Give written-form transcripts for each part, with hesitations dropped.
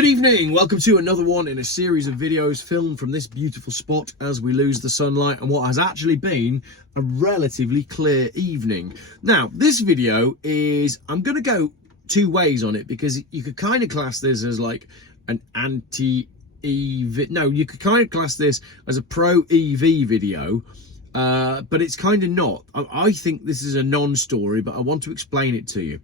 Good evening, welcome to another one in a series of videos filmed from this beautiful spot as we lose the sunlight and what has actually been a relatively clear evening. Now, this video is, I'm going to go two ways on it because you could kind of class this as like an anti-EV, no, you could kind of class this as a pro-EV video, but it's kind of not. I think this is a non-story, but I want to explain it to you.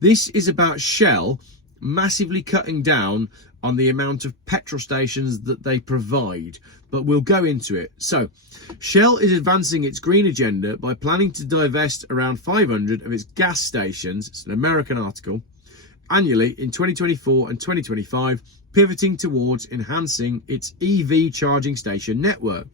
This is about Shell massively cutting down on the amount of petrol stations that they provide, but we'll go into it. So Shell is advancing its green agenda by planning to divest around 500 of its gas stations, it's an American article, annually in 2024 and 2025, pivoting towards enhancing its EV charging station network.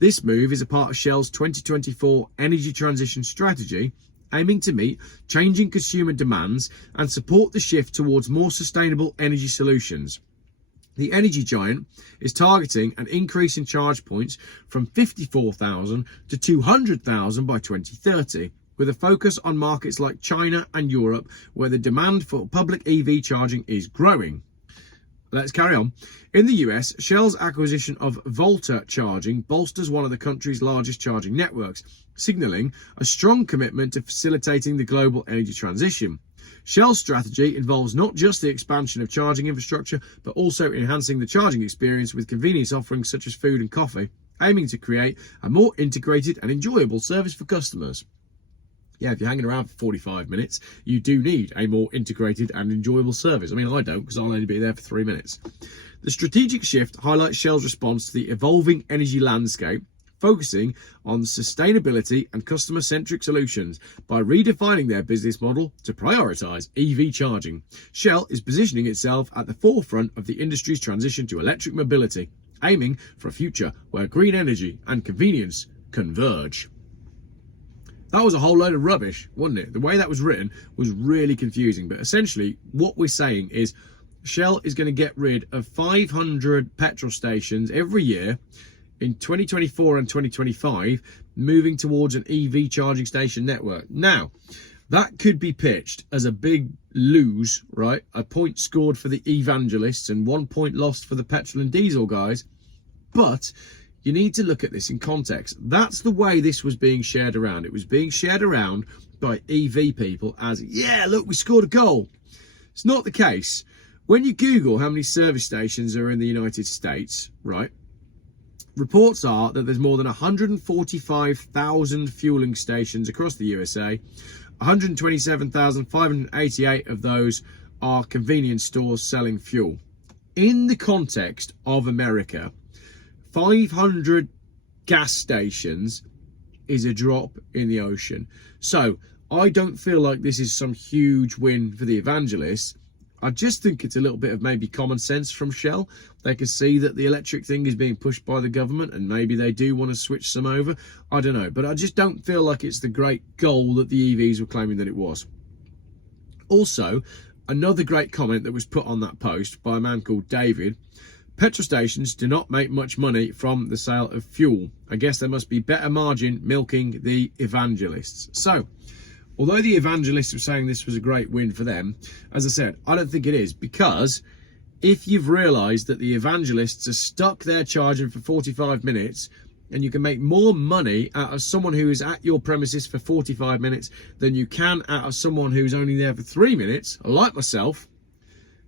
This move is a part of Shell's 2024 energy transition strategy, aiming to meet changing consumer demands and support the shift towards more sustainable energy solutions. The energy giant is targeting an increase in charge points from 54,000 to 200,000 by 2030, with a focus on markets like China and Europe, where the demand for public EV charging is growing. Let's carry on. In the US, Shell's acquisition of Volta Charging bolsters one of the country's largest charging networks, signalling a strong commitment to facilitating the global energy transition. Shell's strategy involves not just the expansion of charging infrastructure, but also enhancing the charging experience with convenience offerings such as food and coffee, aiming to create a more integrated and enjoyable service for customers. Yeah, if you're hanging around for 45 minutes, you do need a more integrated and enjoyable service. I mean, I don't, because I'll only be there for 3 minutes. The strategic shift highlights Shell's response to the evolving energy landscape, focusing on sustainability and customer-centric solutions by redefining their business model to prioritise EV charging. Shell is positioning itself at the forefront of the industry's transition to electric mobility, aiming for a future where green energy and convenience converge. That was a whole load of rubbish, wasn't it? The way that was written was really confusing. But essentially, what we're saying is Shell is going to get rid of 500 petrol stations every year in 2024 and 2025, moving towards an EV charging station network. Now, that could be pitched as a big lose, right? A point scored for the evangelists and 1 point lost for the petrol and diesel guys. But you need to look at this in context. That's the way this was being shared around. It was being shared around by EV people as, yeah, look, we scored a goal. It's not the case. When you Google how many service stations are in the United States, right, reports are that there's more than 145,000 fueling stations across the USA. 127,588 of those are convenience stores selling fuel. In the context of America, 500 gas stations is a drop in the ocean. So I don't feel like this is some huge win for the evangelists. I just think it's a little bit of maybe common sense from Shell. They can see that the electric thing is being pushed by the government and maybe they do want to switch some over. I don't know, but I just don't feel like it's the great goal that the EVs were claiming that it was. Also, another great comment that was put on that post by a man called David: petrol stations do not make much money from the sale of fuel. I guess there must be better margin milking the evangelists. So, although the evangelists were saying this was a great win for them, as I said, I don't think it is, because if you've realised that the evangelists are stuck there charging for 45 minutes and you can make more money out of someone who is at your premises for 45 minutes than you can out of someone who's only there for 3 minutes, like myself,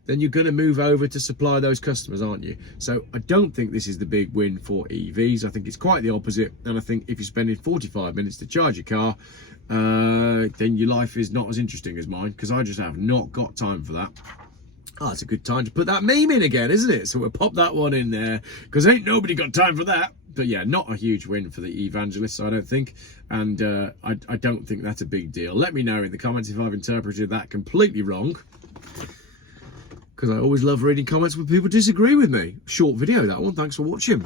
then you're going to move over to supply those customers, aren't you? So I don't think this is the big win for EVs. I think it's quite the opposite. And I think if you're spending 45 minutes to charge your car, then your life is not as interesting as mine, because I just have not got time for that. Oh, it's a good time to put that meme in again, isn't it? So we'll pop that one in there, because ain't nobody got time for that. But yeah, not a huge win for the evangelists, I don't think. And I don't think that's a big deal. Let me know in the comments if I've interpreted that completely wrong, because I always love reading comments when people disagree with me. Short video, that one. Thanks for watching.